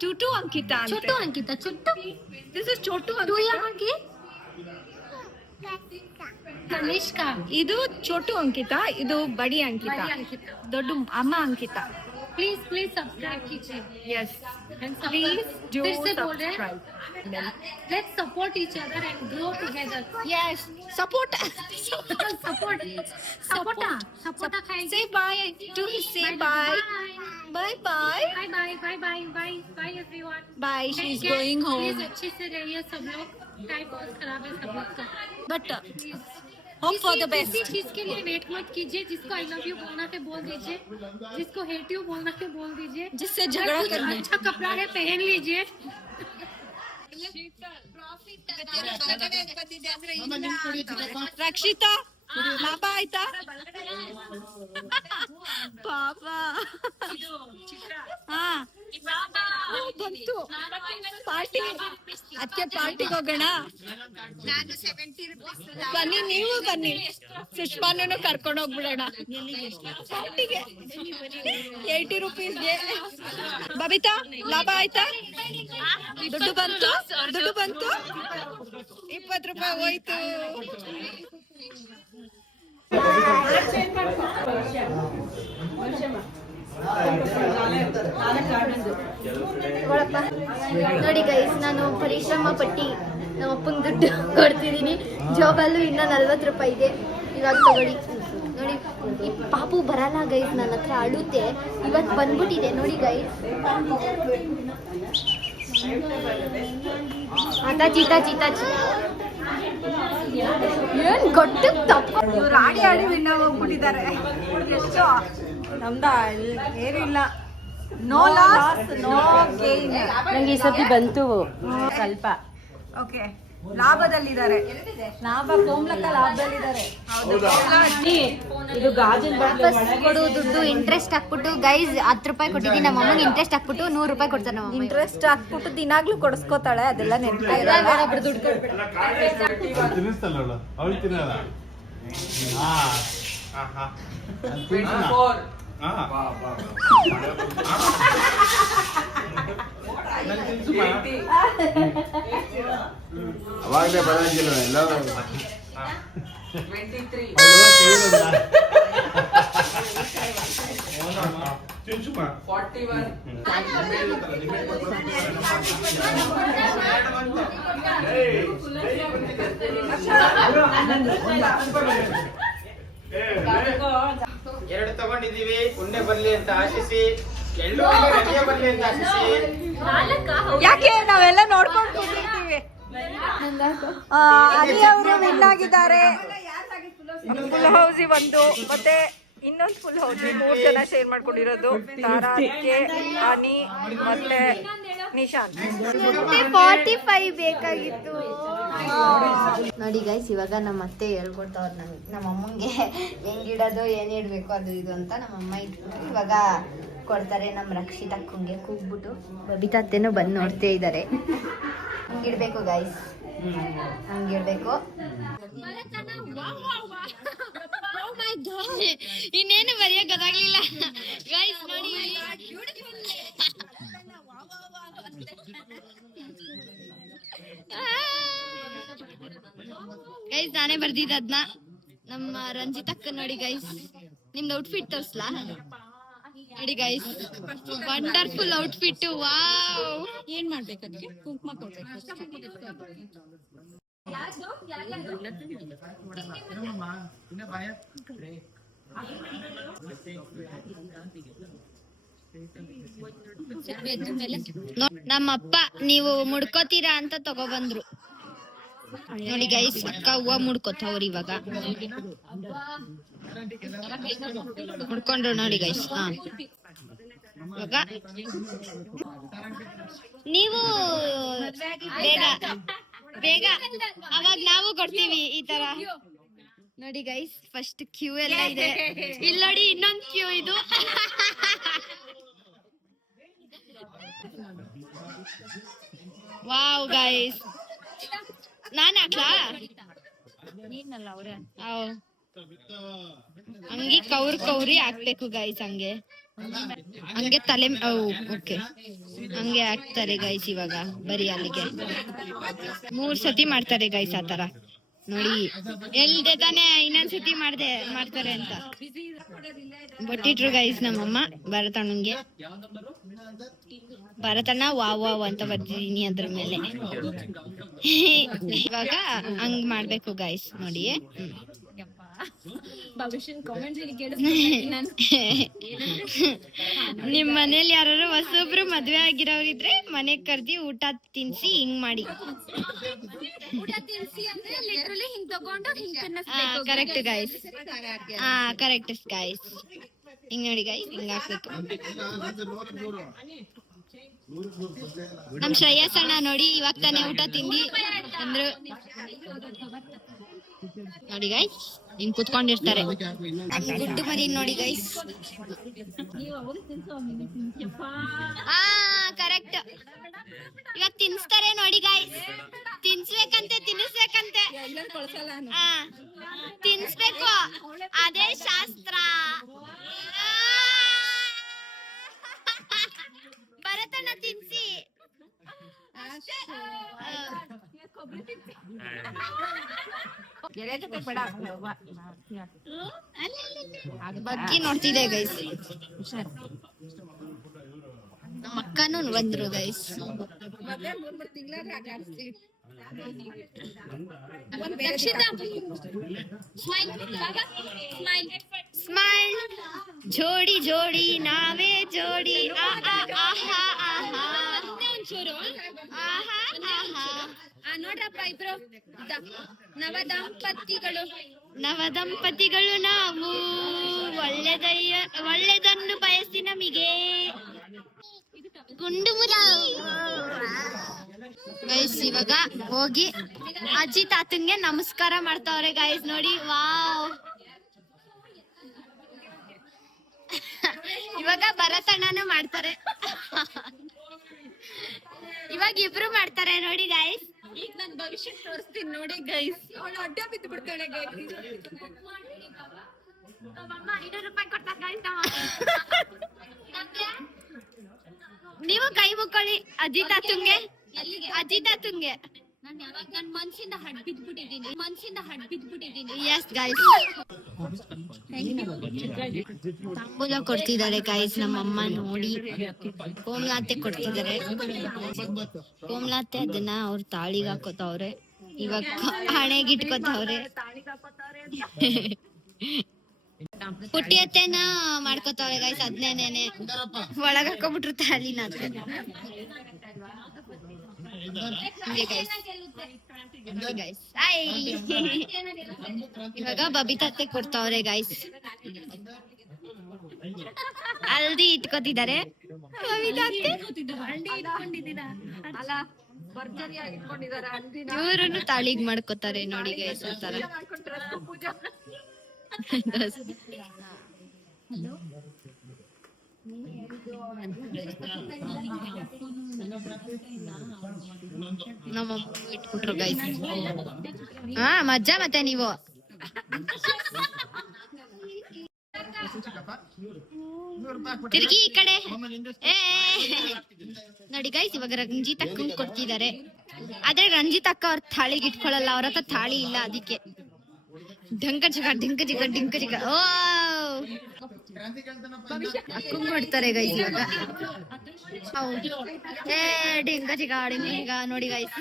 टूटू Ankita Chhotu Ankita Chhotu this is Chhotu two या अंकिता अंकित तनिष्का ಇದು छोटू अंकिता ಇದು बड़ी अंकिता बड़ी अंकिता ದೊಡ್ಡ ಅಮ್ಮ अंकिता प्लीज प्लीज सब्सक्राइब कीजिए yes and please do फिर से बोल रहे हैं subscribe let's support each other and grow together yes support support सपोटा खाएंगे say bye to say bye bye bye bye bye bye bye bye bye everyone bye she is going home please अच्छे से रहिए सब लोग time बहुत खराब है सब लोग का but hope for the best किसी चीज के लिए वेट मत कीजिए जिसको आई लव यू बोलना है बोल दीजिए जिसको हेट यू बोलना है बोल दीजिए जिससे झगड़ा कुछ करना अच्छा कपड़ा है पहन लीजिए ರಕ್ಷಿತಾ ಲಾಭ ಆಯ್ತಾ ಪಾಪ ಹಾ ಬಂತು ಪಾರ್ಟಿ ಅದಕ್ಕೆ ಪಾರ್ಟಿಗೆ ಹೋಗೋಣ ಬನ್ನಿ ನೀವು ಬನ್ನಿ ಸುಷ್ಮಾನು ಕರ್ಕೊಂಡು ಹೋಗ್ಬಿಡೋಣ ಪಾರ್ಟಿಗೆ 80 ರೂಪೀಸ್ಗೆ ಬಬಿತಾ ಲಾಭ ಆಯ್ತಾ ದುಡ್ಡು ಬಂತು 20 ರೂಪಾಯಿ ಹೋಯ್ತು ನೋಡಿ ಗೈಸ್ ನಾನು ಪರಿಶ್ರಮ ಪಟ್ಟಿ ನಮ್ಮ ಅಪ್ಪಂಗೆ ದುಡ್ಡು ಕೊಡ್ತಿದ್ದೀನಿ ಜಾಬಲ್ಲೂ ಇನ್ನ 40 ರೂಪಾಯಿ ಇದೆ ಇವಾಗ ತಗೊಳ್ಳಿ ನೋಡಿ ಈ ಪಾಪು ಬರಲ್ಲ ಗೈಸ್ ನನ್ನ ಹತ್ರ ಅಳುತ್ತೆ ಇವತ್ತು ಬಂದ್ಬಿಟ್ಟಿದೆ ನೋಡಿ ಗೈಸ್ ಆತ ಚೀತಾ ಏನ್ ಗೊತ್ತು ತಪ್ಪ ಇವ್ರು ಆಡಿ ವಿನ್ನ ಹೋಗ್ಬಿಟ್ಟಿದ್ದಾರೆ ಎಷ್ಟು ನಮ್ದ ಏನಿಲ್ಲ ನೋ ಲಾಸ್ ನೋ ಗೇನ್ ನಂಗೆ ಈ ಸತಿ ಬಂತು ಸ್ವಲ್ಪ ಓಕೆ ಲಾಭದಲ್ಲಿದ್ದಾರೆ ಕೋಮ್ಲಕ್ಕ ಲಾಭದಲ್ಲಿದ್ದಾರೆ ಇದು ಗಾಜಿನ ವಾಪಸ್ ಕೊಡು ದುಡ್ಡು ಇಂಟ್ರೆಸ್ಟ್ ಹಾಕ್ಬಿಟ್ಟು ಗೈಸ್ 10 ರೂಪಾಯಿ ಕೊಟ್ಟಿದ್ದೀನಿ ನಮ್ಮ ಅಮ್ಮಂಗೆ ಇಂಟ್ರೆಸ್ಟ್ ಹಾಕ್ಬಿಟ್ಟು 100 ರೂಪಾಯಿ ಕೊಡ್ತಾರೆ ನಮ್ಮ ಅಮ್ಮ ಇಂಟ್ರೆಸ್ಟ್ ಹಾಕ್ಬಿಟ್ಟು ದಿನಾಗ್ಲೂ ಕೊಡಿಸ್ಕೋತಾಳೆ ಅದೆಲ್ಲ ದುಡ್ಡು ತಿನ್ನಿಸ್ತಲ್ಲ ಅವಳು ತಿನ್ನಲ್ಲ ಅವಾಗಲೇ ಬರಂಗಿಲ್ಲ ಎಲ್ಲ ಎರಡು ತಗೊಂಡಿದೀವಿ ಉಂಡೆ ಬರ್ಲಿ ಅಂತ ಆಶಿಸಿ ಎಳ್ಳು ಉಂಡೆ ಬರ್ಲಿ ಅಂತ ಆಶಿಸಿ ಯಾಕೆ ನಾವೆಲ್ಲ ನೋಡ್ಕೊಂಡು ಕೂತಿರ್ತೀವಿ ಅಲಿ ಅವರು ವಿನ್ ಆಗಿದ್ದಾರೆ ಫುಲ್ ಹೌಸಿ ಒಂದು ಮತ್ತೆ ಇನ್ನೊಂದು ಫುಲ್ ಹೌಸಿ 3 ಜನ ಶೇರ್ ಮಾಡ್ಕೊಂಡಿರೋದು ತಾರಾ ಕೆ ಅನಿ ಮತ್ತೆ ನಿಶಾಂತ್ 45 ಬೇಕಾಗಿತ್ತು ನೋಡಿ ಗೈಸ್ ಇವಾಗ ನಮ್ಮ ಅತ್ತೆ ಹೇಳ್ಕೊಡ್ತಾವ್ರು ನಮ್ಮ ಅಮ್ಮಂಗೆ ಹೆಂಗಿಡೋದು ಏನ್ ಇಡ್ಬೇಕು ಅದು ಇದು ಅಂತ ನಮ್ಮ ಅಮ್ಮ ಇಟ್ಬಿಟ್ಟು ಇವಾಗ ಕೊಡ್ತಾರೆ ನಮ್ಮ ರಕ್ಷಿತಕ್ಕಂಗೆ ಕೂಗ್ಬಿಟ್ಟು ಬಬಿತಾ ಅತ್ತೆನೂ ಬಂದು ನೋಡ್ತೇ ಇದ್ದಾರೆ ಹಿಂಗಿಡ್ಬೇಕು ಗೈಸ್ ಹಂಗಿರ್ಬೇಕು. ಇನ್ನೇನು ಬರೆಯಕ್ ಗೊತ್ತಾಗ್ಲಿಲ್ಲ ಗೈಸ್ ನೋಡಿ. ಗೈಸ್ ನಾನೇ ಬರ್ದಿದ್ದ ಅದ್ನ. ನಮ್ಮ ರಂಜಿತಕ್ಕ ನೋಡಿ ಗೈಸ್, ನಿಮ್ದು ಔಟ್ಫಿಟ್ ತೋರ್ಸ್ಲಾ ನೋಡಿ ಗೈಸ್, ವಂಡರ್ಫುಲ್ ಔಟ್ಫಿಟ್. ವಾವ್, ಏನ್ ಮಾಡ್ಬೇಕು ಅದಕ್ಕೆ? ಕುಂಕುಮ ಕೊಡ್ಬೇಕು. ನಮ್ಮಪ್ಪ ನೀವು ಮುಡ್ಕೋತೀರಾ ಅಂತ ತಗೊಬಂದ್ರು ನೋಡಿ ಗೈಸ್. ಅಕ್ಕ ಹೂವ ಮುಡ್ಕೋತಾವ್ರಿ ಇವಾಗ. ಮುಡ್ಕೊಂಡ್ರು ನೋಡಿ ಗೈಸ್. ಇವಾಗ ನೀವು ಬೇಗ ಬೇಗ ಅವಾಗ ನಾವು ಕೊಡ್ತೀವಿ ಈ ತರ ನೋಡಿ ಗೈಸ್. ಫಸ್ಟ್ ಕ್ಯೂ ಎಲ್ಲ ಇದೆ ಇಲ್ಲಿ ನೋಡಿ, ಇನ್ನೊಂದು ಕ್ಯೂ ಇದು. ವಾವ್ ಗೈಸ್, ನಾನ್ ಹಾಕ್ಲಾ? ಹಂಗೆ ಕೌರಿ ಹಾಕ್ಬೇಕು ಗೈಸ್. ಹಂಗೆ ತಲೆ ಓಕೆ, ಹಂಗೆ ಹಾಕ್ತಾರೆ ಗೈಸ್. ಇವಾಗ ಬರೀ ಅಲ್ಲಿಗೆ 3 ಸತಿ ಮಾಡ್ತಾರೆ ಗೈಸ್ ಆತರ ನೋಡಿ. ಎಲ್ದೆ ತಾನೆ ಇನ್ನೊಂದ್ಸತಿ ಮಾಡ್ತಾರೆ ಅಂತ ಬೊಟ್ಟಿಟ್ರು ಗೈಸ್ ನಮ್ಮಮ್ಮ. ಭರತಣ್ಣಂಗೆ ಭರತಣ್ಣ ವಾವ್ ಅಂತ ಬರ್ತಿದೀನಿ ಅದ್ರ ಮೇಲೆ. ಇವಾಗ ಹಂಗ್ ಮಾಡ್ಬೇಕು ಗೈಸ್ ನೋಡಿ. ನಿಮ್ ಮನೇಲಿ ಯಾರು ಹೊಸೊಬ್ರು ಮದ್ವೆ ಆಗಿರೋರಿದ್ರೆ ಮನೆಗ್ ಕರ್ದಿ ಊಟ ತಿನ್ಸಿ ಹಿಂಗ್ ಮಾಡಿ. Correct guys, correct guys. ಹಿಂಗ್ ನೋಡಿ ಗೈಸ್, ಹಿಂಗ್ ಹಾಕ್ಬೇಕು. ನಮ್ ಶ್ರೇಯಸ್ ಅಣ್ಣ ನೋಡಿ ಇವಾಗ ತಾನೇ ಊಟ ತಿಂದಿ ಅಂದ್ರು ನೋಡಿ ಗೈಸ್. ಹಿಂಗ್ ಕುತ್ಕೊಂಡಿರ್ತಾರೆ ಗುಡ್ಡು ಮರಿ ನೋಡಿ ಗೈಸ್. ಕರೆಕ್ಟ್, ಇವಾಗ ತಿನ್ಸ್ತಾರೆ ನೋಡಿ ಗೈಸ್. ತಿನ್ಸ್ಬೇಕಂತೆ ತಿನ್ಸ್ಬೇಕು, ಅದೇ ಶಾಸ್ತ್ರ. ಭರತಣ್ಣ ತಿನ್ಸಿ. ಬಗ್ಗಿ ನೋಡ್ತಿದೆ ಗೈಸ್. ನಮ್ಮ ಅಕ್ಕನೂ ಬಂದ್ರು ಗೈಸ್. ಸ್ಮೈಲ್ ಜೋಡಿ ಜೋಡಿ ನಾವೇ ಜೋಡಿ. ನೋಡ್ರಪ್ಪ ಇಬ್ರು ನವದಂಪತಿಗಳು ನಾವು. ಒಳ್ಳೆದನ್ನು ಬಯಸಿ ನಮಗೆ ಗುಂಡು ಮುರಿ ಗೈಸ್. ಇವಾಗ ಹೋಗಿ ಅಜ್ಜಿ ತಾತಂಗೆ ನಮಸ್ಕಾರ ಮಾಡ್ತಾವ್ರೆ ಗೈಸ್ ನೋಡಿ. ವಾವ್, ಇವಾಗ ಭರತಣ್ಣನು ಮಾಡ್ತಾರೆ. ಇವಾಗ ಇಬ್ರು ಮಾಡ್ತಾರೆ ನೋಡಿ ಗೈಸ್. ಈಗ ನನ್ ಭವಿಷ್ಯ ತೋರಿಸ್ತೀನಿ ನೋಡಿ ಗೈಸ್. ಅವಳು ಅಡ್ಡ ಬಿದ್ದು ಬಿಡ್ತಾಳೆ ಗೈಸ್. 500 ರೂಪಾಯಿ ಕೊಡ್ತಾರೆ ಗೈಸ್. ನೀವು ಕೈ ಮುಕ್ಕೊಳ್ಳಿ ಅಜ್ಜಿ ತಾತಂಗೆ. ನಾನು ಯಾವಾಗ ನನ್ನ ಮನ್ಸಿಂದ ಹಡ್ ಬಿದ್ಬಿಟ್ಟಿದ್ದೀನಿ. ಎಸ್ ಗೈಸ್, ತಾಂಬೂಲ ಕೊಡ್ತಿದ್ದಾರೆ ಗೈಸ್ ನಮ್ಮಮ್ಮ ನೋಡಿ. ಕೋಮ್ಲಾತೆ ಕೊಡ್ತಿದ್ದಾರೆ. ಕೋಮ್ಲಾತೆ ಅದನ್ನ ಅವ್ರ ತಾಳಿಗೆ ಹಾಕೋತಾವ್ರೆ. ಇವಾಗ ಹಣೆಗೆ ಇಟ್ಕೋತಾವ್ರೆ. ಪುಟ್ಟಿಯತ್ತೆನ ಮಾಡ್ಕೋತಾವ್ರೆ ಗೈಸ್. ಅದ್ನೇನೆ ಒಳಗ ಹಾಕೋಬಿಟ್ರು ತಾಳಿನ. ಇವಾಗ ಬಬಿತಾತೆ ಕೊಡ್ತಾವ್ರೆ ಗೈಸ್. ಹಲ್ದಿ ಇಟ್ಕೋತಿದ್ದಾರೆ. ಇವ್ರನ್ನು ತಾಳಿಗ್ ಮಾಡ್ಕೋತಾರೆ ನೋಡಿ ಗೈಸ್. ಆತರ ನಮ್ಮ ಇಟ್ಬಿಟ್ರು ಗೈಸ್. ಹಾ ಮಜ್ಜಾ ಮತ್ತೆ ನೀವು ತಿರ್ಗಿ ಈ ಕಡೆ. ನೋಡಿ ಗೈಸ್, ಇವಾಗ ರಂಜಿತ್ ಅಕ್ಕಂಗ್ ಕೊಡ್ತಿದ್ದಾರೆ. ಆದ್ರೆ ರಂಜಿತ್ ಅಕ್ಕ ಅವ್ರ ಥಾಳಿಗೆ ಇಟ್ಕೊಳ್ಳಲ್ಲ, ಅವ್ರ ಹತ್ರ ಥಾಳಿ ಇಲ್ಲ, ಅದಕ್ಕೆ ಢಂಕ ಚಿಕ ಢಿಂಕ ಚಿಕ ಢಿಂಕ ಚಿಕ. ಓ ಅಕ್ಕಂಗ್ ಕೊಡ್ತಾರೆ ಗೈಸ್ ಇವಾಗ. ಏ ಢಿಂಕ ಚಿಕ ಢಿಂಕ ಚಿಕ ನೋಡಿ ಗೈಸ್.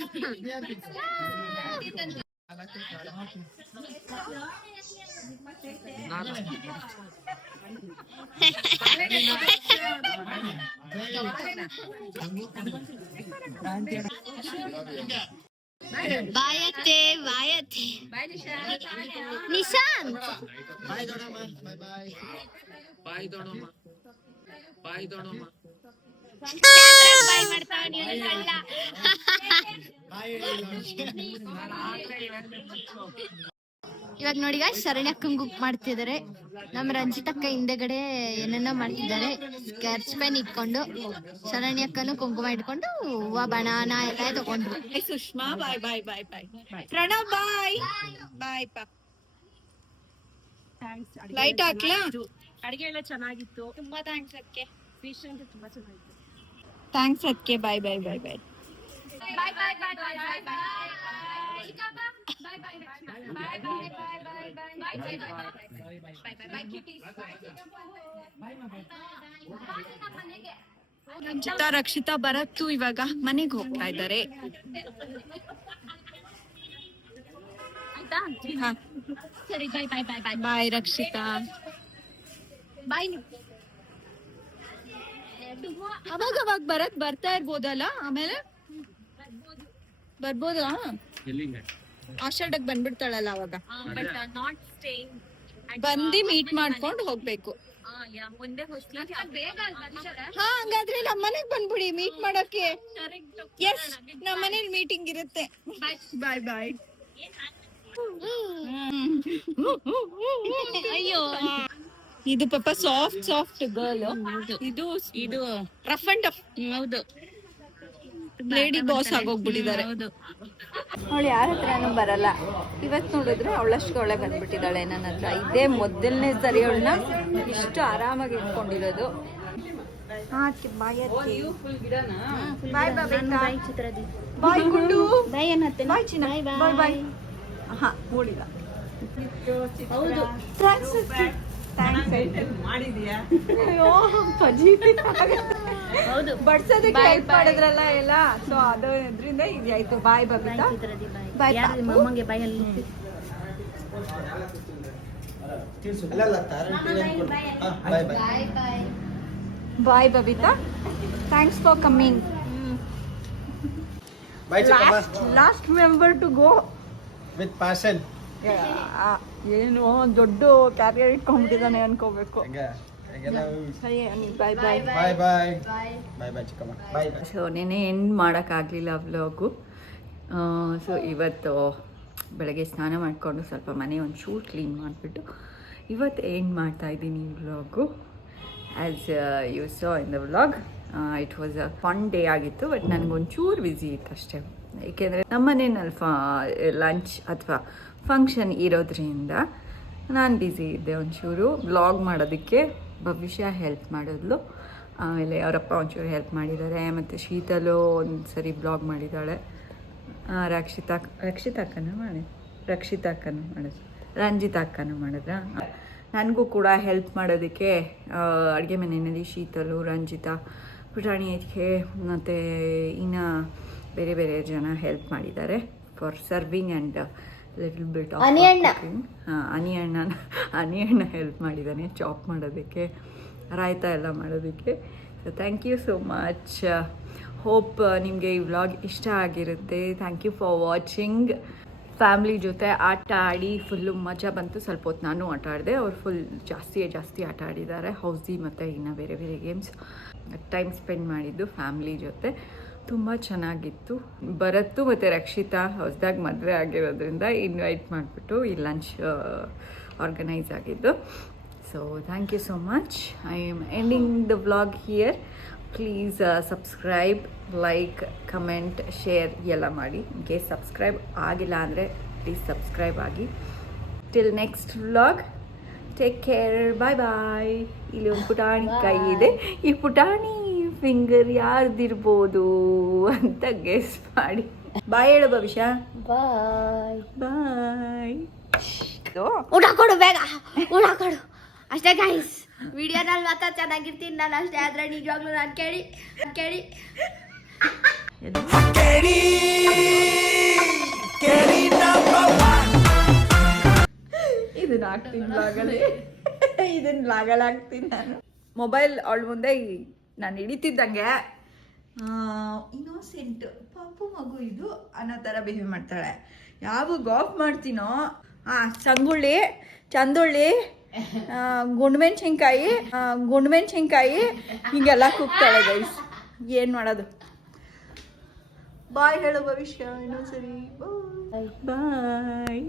ಬಾಯತ್ತೆ ಬಾಯತ್ತೆ ನಿಶಾಂತ್. ಬಾಯ್ ಮಾಡ್ತಾವ ಇವಾಗ ನೋಡಿ ಗಾಯ್ಸ್, ಶರಣ್ಯ ಅಕ್ಕಂಗ್ ಮಾಡ್ತಿದ್ದಾರೆ. ನಮ್ ರಂಜಿತಕ್ಕ ಹಿಂದೆಗಡೆ ಏನೇನೋ ಮಾಡ್ತಿದ್ದಾರೆ. ಸ್ಕೆಚ್ ಪೆನ್ ಇಟ್ಕೊಂಡು ಶರಣ್ಯ ಅಕ್ಕನು ಕುಂಕುಮ ಇಟ್ಕೊಂಡು ಹೂವ ಬನಾನ ಎಲ್ಲ ತಗೊಂಡ್ರು. ಸುಷ್ಮಾ ಬಾಯ್ ಬಾಯ್ ಬಾಯ್ ಬಾಯ್. ಪ್ರಣವ್ ಬಾಯ್ ಬಾಯ್. ಲೈಟ್ ಹಾಕ್ಲಾ? ಅಡಿಗೆ ಎಲ್ಲ ಚೆನ್ನಾಗಿತ್ತು. ತುಂಬಾ ಥ್ಯಾಂಕ್ಸ್ ಅದಕ್ಕೆ. ಫಿಶ್ ಅಂತ ತುಂಬಾ ಚೆನ್ನಾಗಿತ್ತು. ಥ್ಯಾಂಕ್ಸ್ ಅದಕ್ಕೆ. ಬಾಯ್ ಬಾಯ್ ಬಾಯ್ ಬಾಯ್. ರಕ್ಷಿತಾ ಭರತ್ ಇವಾಗ ಮನೆಗೆ ಹೋಗ್ತಾ ಇದ್ದಾರೆ. ಸರಿ ಬಾಯ್ ಬಾಯ್ ಬಾಯ್ ಬಾಯ್ ಬಾಯ್ ರಕ್ಷಿತಾ. ಬಾಯ್. ಅವಾಗ ಭರತ್ ಬರ್ತಾ ಇರ್ಬೋದಲ್ಲ, ಆಮೇಲೆ ಬರ್ಬೋದಾ? ಆಷಾಢಕ್ ಬಂದ್ಬಿಡ್ತಾಳಲ್ಲ ಅವಾಗ. Not staying. ಬಂದಿ ಮೀಟ್ ಮಾಡ್ಕೊಂಡು ಹೋಗ್ಬೇಕು. ಮುಂದೆ ಹೊಸ್ಲಾಗಿ ಹಾ, ಹಂಗಾದ್ರೆ ನಮ್ಮನೆಗ್ ಬಂದ್ಬಿಡಿ ಮೀಟ್ ಮಾಡಕ್ಕೆ. ಎಸ್, ನಮ್ಮನೇಲಿ ಮೀಟಿಂಗ್ ಇರುತ್ತೆ. ಬಾಯ್ ಬಾಯ್. ಅಯ್ಯೋ, ಇದು ಪಾಪ ಸಾಫ್ಟ್ ಗರ್ಲ್. ಇದು ರಫ್ ಅಂಡ್ ಟಫ್. ಹೌದು, ಲೇಡಿ ಬಾಸ್ ಆಗೋಗ್ಬಿಟ್ಟಿದ್ದಾರೆ. ಹೌದು. ಅವಳು ಯಾರ ಹತ್ರನೂ ಬರಲ್ಲ. ಇವತ್ತು ನೋಡಿದ್ರೆ ಅವಳಷ್ಟು ಅವಳೆ ಬಂದ್ಬಿಟ್ಟಿದ್ದಾಳೆ ನನ್ನ ಹತ್ರ. ಇದೇ ಮೊದಲನೇ ಸರಿ ಅವಳನ್ನ ಇಷ್ಟು ಆರಾಮಾಗಿ ಇಟ್ಕೊಂಡಿರೋದು. ಬಾಯ್ ಬಾಯ್ ಗುಂಡು. ಬಾಯ್ ಚಿನ್ನ. ಬಾಯ್ ಬಾಯ್. ಹಾ, ಮೂಡಿಲ್ಲ. ಹೌದು. ಥ್ಯಾಂಕ್ಸ್. ಹೌದು, ಬಡ್ಸೋದಕ್ಕೆ ಹೆಲ್ಪ್ ಮಾಡಿದ್ರಲ್ಲ ಎಲ್ಲ, ಸೊ ಅದರಿಂದ ಇದಾಯ್ತು. ಬಾಯ್ ಬಬಿತಾ. ಬಾಯ್ ಮಮ್ಮಗೆ ಬಾಯಲ್ಲಿ bye Babita. Thanks for coming. Last member to go with parcel. ಏನು ದೊಡ್ಡ ಕ್ಯಾರಿಯರ್ ಇಟ್ಕೊಂಡ್ಬಿಟ್ಟಿದ್ದಾನೆ ಅನ್ಕೋಬೇಕು. ಸರಿ, ಬಾಯ್ ಬಾಯ್. ಬಾಯ್ ಬಾಯ್ ಬಾಯ್ ಬಾಯ್ ಚಿಕ್ಕಮ್ಮ. ಬಾಯ್ ಬಾಯ್. ಸೊ ನೆನೆ ಎಂಡ್ ಮಾಡೋಕ್ಕಾಗಲಿಲ್ಲ ವ್ಲಾಗು. ಸೊ ಇವತ್ತು ಬೆಳಗ್ಗೆ ಸ್ನಾನ ಮಾಡಿಕೊಂಡು ಸ್ವಲ್ಪ ಮನೆ ಒಂಚೂರು ಕ್ಲೀನ್ ಮಾಡಿಬಿಟ್ಟು ಇವತ್ತು ಎಂಡ್ ಮಾಡ್ತಾಯಿದ್ದೀನಿ ಈ vlog. As you saw in the vlog, it was a fun day ಆಗಿತ್ತು. ಬಟ್ ನನಗೊಂಚೂರು ಬ್ಯುಸಿ ಇತ್ತು ಅಷ್ಟೇ. ಏಕೆಂದರೆ ನಮ್ಮನೇನಲ್ಲಿ ಲಂಚ್ ಅಥವಾ ಫಂಕ್ಷನ್ ಇರೋದ್ರಿಂದ ನಾನು ಬ್ಯುಸಿ ಇದ್ದೆ ಒಂಚೂರು. ವ್ಲಾಗ್ ಮಾಡೋದಕ್ಕೆ ಭವಿಷ್ಯ ಹೆಲ್ಪ್ ಮಾಡಿದ್ಲು, ಆಮೇಲೆ ಅವರಪ್ಪ ಒಂಚೂರು ಹೆಲ್ಪ್ ಮಾಡಿದ್ದಾರೆ, ಮತ್ತು ಶೀತಲು ಒಂದು ಸರಿ ಬ್ಲಾಗ್ ಮಾಡಿದ್ದಾಳೆ. ರಕ್ಷಿತಾ ಅಕ್ಕನೂ ಮಾಡಿದ್ರು, ರಂಜಿತಾ ಅಕ್ಕನೂ ಮಾಡಿದ್ರ. ನನಗೂ ಕೂಡ ಹೆಲ್ಪ್ ಮಾಡೋದಕ್ಕೆ ಅಡುಗೆ ಮನೆಯಲ್ಲಿ ಶೀತಲು, ರಂಜಿತಾ, ಪುಟಾಣಿ ಎತ್ಕೆ ಮತ್ತು ಇನ್ನು ಬೇರೆ ಬೇರೆ ಜನ ಹೆಲ್ಪ್ ಮಾಡಿದ್ದಾರೆ for serving and little bit of ಅನಿಯಣ್ಣ ಹೆಲ್ಪ್ ಮಾಡಿದ್ದಾನೆ ಚಾಪ್ ಮಾಡೋದಕ್ಕೆ, ರಾಯ್ತ ಎಲ್ಲ ಮಾಡೋದಕ್ಕೆ. So thank you so much. Hope ನಿಮಗೆ ಈ ವ್ಲಾಗ್ ಇಷ್ಟ ಆಗಿರುತ್ತೆ. Thank you for watching. Family ಜೊತೆ ಆಟ ಆಡಿ ಫುಲ್ಲು ಮಜಾ ಬಂತು. ಸ್ವಲ್ಪ ಹೊತ್ತು ನಾನು ಆಟ ಆಡಿದೆ, ಅವ್ರು ಫುಲ್ ಜಾಸ್ತಿ ಆಟ ಆಡಿದ್ದಾರೆ. ಹೌಸಿ ಮತ್ತು ಇನ್ನು ಬೇರೆ ಬೇರೆ ಗೇಮ್ಸ್ ಟೈಮ್ ಸ್ಪೆಂಡ್ ಮಾಡಿದ್ದು ಫ್ಯಾಮ್ಲಿ ಜೊತೆ. ತುಂಬ ಚೆನ್ನಾಗಿತ್ತು. ಭರತ್ತು ಮತ್ತು ರಕ್ಷಿತಾ ಹೊಸದಾಗಿ ಮದುವೆ ಆಗಿರೋದ್ರಿಂದ ಇನ್ವೈಟ್ ಮಾಡಿಬಿಟ್ಟು ಈ ಲಂಚ್ ಆರ್ಗನೈಸ್ ಆಗಿದ್ದು. So thank you so much. I am ending the vlog here. Please subscribe, like, comment, share ಎಲ್ಲ ಮಾಡಿ. ಇನ್ ಕೇಸ್ ಸಬ್ಸ್ಕ್ರೈಬ್ ಆಗಿಲ್ಲ ಅಂದರೆ ಪ್ಲೀಸ್ ಸಬ್ಸ್ಕ್ರೈಬ್ ಆಗಿ. Till next vlog, take care, bye bye. ಇಲ್ಲಿ ಒಂದು ಪುಟಾಣಿ ಕೈ ಇದೆ. ಈ ಪುಟಾಣಿ ಫಿಂಗರ್ ಯಾರ್ದಿರ್ಬೋದು ಅಂತ ಗೆಸ್ ಮಾಡಿ. ಬಾಯ್ ಹೇಳು ಭವಿಷ್ಯ. ಬಾಯ್. ಬಾಯ್. ಊಟ ಕೊಡು ಬೇಗ, ಊಟ ಕೊಡು ಅಷ್ಟೇ ಗೈಸ್. ವಿಡಿಯೋನಲ್ಲಿ ಮಾತ್ರ ಚೆನ್ನಾಗಿರ್ತೀನಿ ನಾನು ಅಷ್ಟೇ, ಆದ್ರೆ ನಿಜವಾಗ್ಲೂ ನಾನು ಕೇಳಿ ಇದನ್ನ ಹಾಕ್ತೀನಿ ಬ್ಲಾಗಲ್ಲಿ. ಇದನ್ನ ಬ್ಲಾಗಲ್ಲಿ ಹಾಕ್ತೀನಿ ನಾನು. ಮೊಬೈಲ್ ಅವಳ ಮುಂದೆ ನಾನು ಹಿಡಿತಿದ್ದಂಗೆ ಇನ್ನೋಸೆಂಟ್ ಪಾಪು ಮಗು ಇದು ಅನ್ನೋ ಥರ ಬಿಹೇವ್ ಮಾಡ್ತಾಳೆ. ಯಾವಾಗ ಆಫ್ ಮಾಡ್ತೀನೋ ಚಂದುಳ್ಳಿ ಗುಂಡ್ಮೆಣ್ಸಿನ್ಕಾಯಿ ಹೀಗೆಲ್ಲ ಕೂಗ್ತಾಳೆ ಗೈಸ್. ಏನು ಮಾಡೋದು? ಬಾಯ್ ಹೇಳೋ ಭವಿಷ್ಯ ಇನ್ನೊಂದ್ಸರಿ. ಬಾಯ್.